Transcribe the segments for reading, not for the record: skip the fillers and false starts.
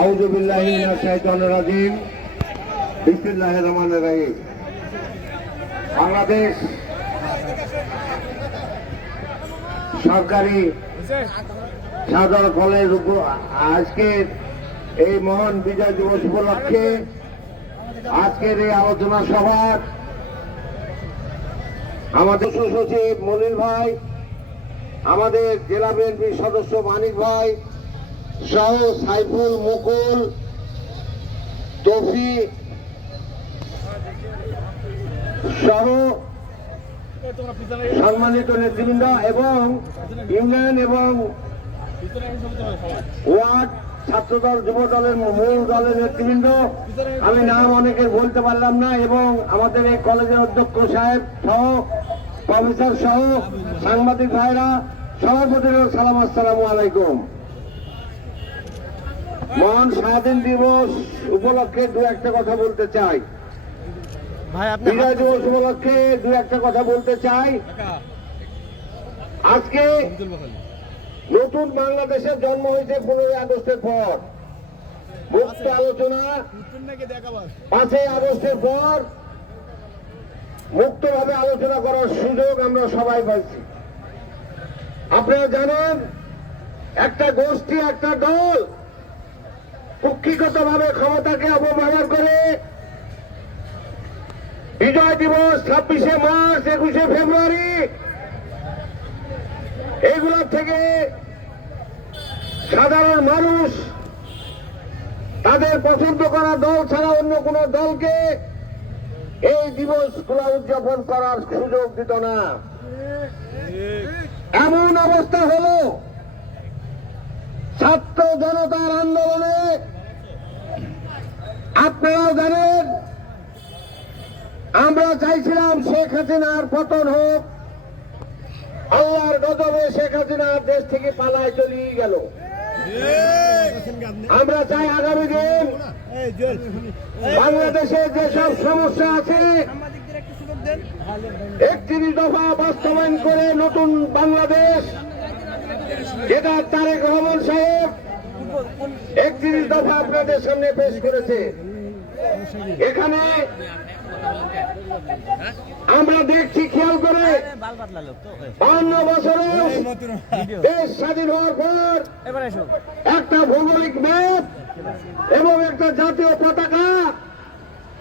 আউযু বিল্লাহি মিনাশ শাইতানির রাজিম। বিসমিল্লাহির রহমানির রহিম। বাংলাদেশ সরকারি সাধারণ কলেজ আজকের এই মহান বিজয় দিবস উপলক্ষে আজকের এই আলোচনা সভার আমাদের সচিব মনির ভাই, আমাদের জেলা বিএনপির সদস্য মানিক ভাই সহ সাইফুল, মুকুল, তফি সহ সম্মানিত নেতৃবৃন্দ এবং ইউনিয়ন এবং ওয়ার্ড ছাত্রদল, যুব দলের মূল দলের নেতৃবৃন্দ, আমি নাম অনেকের বলতে পারলাম না, এবং আমাদের এই কলেজের অধ্যক্ষ সাহেব সহ প্রফেসর সহ সাংবাদিক ভাইরা, সবার প্রতি সালাম, আসসালামু আলাইকুম। মহান স্বাধীন দিবস উপলক্ষে দু একটা কথা বলতে চাই। বিজয় দিবস উপলক্ষে দু একটা কথা বলতে চাই। আজকে নতুন বাংলাদেশের জন্ম হয়েছে 15ই আগস্টের পর। মুক্ত আলোচনা 5ই আগস্টের পর মুক্তভাবে আলোচনা করার সুযোগ আমরা সবাই পাইছি। আপনারা জানেন, একটা গোষ্ঠী, একটা দল কুক্ষিগতভাবে ক্ষমতাকে অপব্যবহার করে বিজয় দিবস 26শে মার্চ, 21শে ফেব্রুয়ারি এইগুলোর থেকে সাধারণ মানুষ তাদের পছন্দ করা দল ছাড়া অন্য কোন দলকে এই দিবসগুলো উদযাপন করার সুযোগ দিত না। এমন অবস্থা হলো ছাত্র জনতার আন্দোলনে, আপনারাও জানেন, আমরা চাইছিলাম শেখ হাসিনার পতন হোক। আল্লাহর গজবে শেখ হাসিনার দেশ থেকে পালায় চলিয়ে গেল। আমরা চাই আগামী দিন বাংলাদেশে যেসব সমস্যা আছে 31 দফা বাস্তবায়ন করে নতুন বাংলাদেশ, যেটা তারেক রহমান সাহেব 31 দফা আপনাদের সামনে পেশ করেছে। এখানে আমরা দেখছি, খেয়াল করে, 52 বছরে দেশ স্বাধীন হওয়ার পর একটা ভৌগোলিক ম্যাপ এবং একটা জাতীয় পতাকা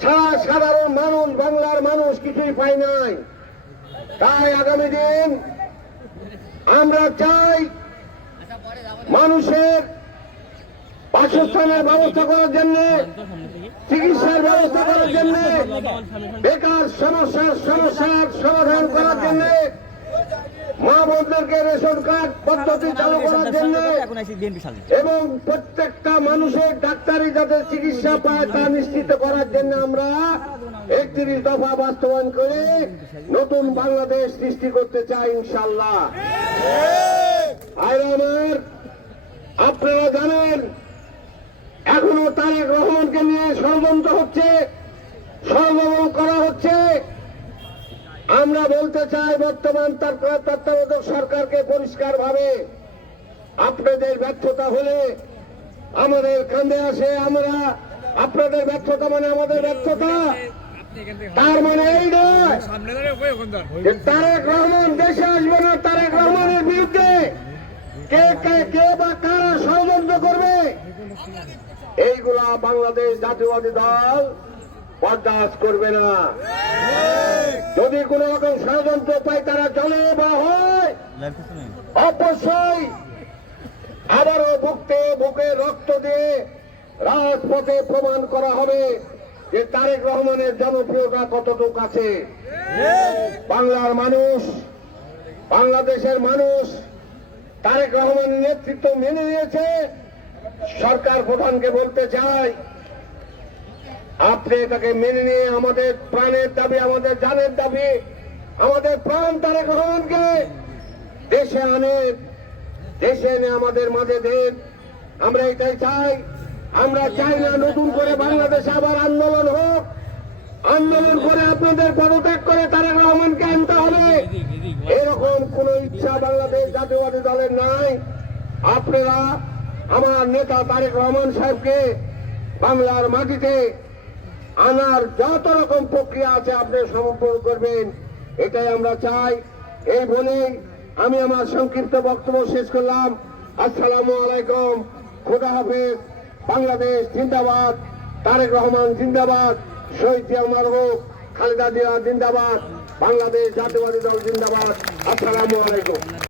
ছাড়া সাধারণ মানুষ, বাংলার মানুষ কিছুই পায় নাই। তাই আগামী দিন আমরা চাই মানুষের বাসস্থানের ব্যবস্থা করার জন্য, চিকিৎসার ব্যবস্থা করার জন্য, বেকার সমস্যার সমাধান করার জন্য, মা বোনদেরকে রেশন কার্ড পদ্ধতি চালু করার জন্য এবং প্রত্যেকটা মানুষের ডাক্তারি যাতে চিকিৎসা পায় তা নিশ্চিত করার জন্য আমরা 31 দফা বাস্তবায়ন করে নতুন বাংলাদেশ সৃষ্টি করতে চাই, ইনশাআল্লাহ। আমার আপনারা জানেন, এখনো তারেক রহমানকে নিয়ে ষড়যন্ত্র হচ্ছে, ষড়যন্ত্র করা হচ্ছে। আমরা বলতে চাই, বর্তমান তত্ত্বাবধায়ক সরকারকে পরিষ্কারভাবে, আপনাদের ব্যর্থতা হলে আমাদের কাঁধে আসে, আমরা আপনাদের ব্যর্থতা মানে আমাদের ব্যর্থতা, তার মানে এই নয় যে তারেক রহমান দেশে আসবে না। তারেক রহমানের বিরুদ্ধে কে বা কারা ষড়যন্ত্র করবে, এইগুলা বাংলাদেশ জাতীয়বাদী দল বরদাস্ত করবে না। যদি কোন রকম ষড়যন্ত্র পায়, তারা চলে বা হয়, অবশ্যই আবারও বুকে রক্ত দিয়ে রাজপথে প্রমাণ করা হবে যে তারেক রহমানের জনপ্রিয়তা কতটুকু আছে। বাংলার মানুষ, বাংলাদেশের মানুষ তারেক রহমানের নেতৃত্ব মেনে নিয়েছে। সরকার প্রধানকে বলতে চাই, আপনি এটাকে মেনে নিয়ে আমাদের প্রাণের দাবি, আমাদের জানের দাবি, আমাদের প্রাণ তারেক রহমানকে দেশে এনে আমাদের মাঝে দেন। আমরা এটাই চাই। আমরা চাই না নতুন করে বাংলাদেশে আবার আন্দোলন হোক। আন্দোলন করে আপনাদের পদত্যাগ করে তারেক রহমানকে আনতে হবে, এরকম কোন ইচ্ছা বাংলাদেশ জাতীয়বাদী দলের নাই। আপনারা আমার নেতা তারেক রহমান সাহেবকে বাংলার মাটিতে আনার যত রকম প্রক্রিয়া আছে আপনি সমর্পণ করবেন, এটাই আমরা চাই। এই বলেই আমি আমার সংক্ষিপ্ত বক্তব্য শেষ করলাম। আসসালামু আলাইকুম, খোদা হাফেজ। বাংলাদেশ জিন্দাবাদ, তারেক রহমান জিন্দাবাদ, শহীদ জিয়া মারহুম খালেদা জিয়া জিন্দাবাদ, বাংলাদেশ জাতীয়বাদী দল জিন্দাবাদ। আসসালামু আলাইকুম।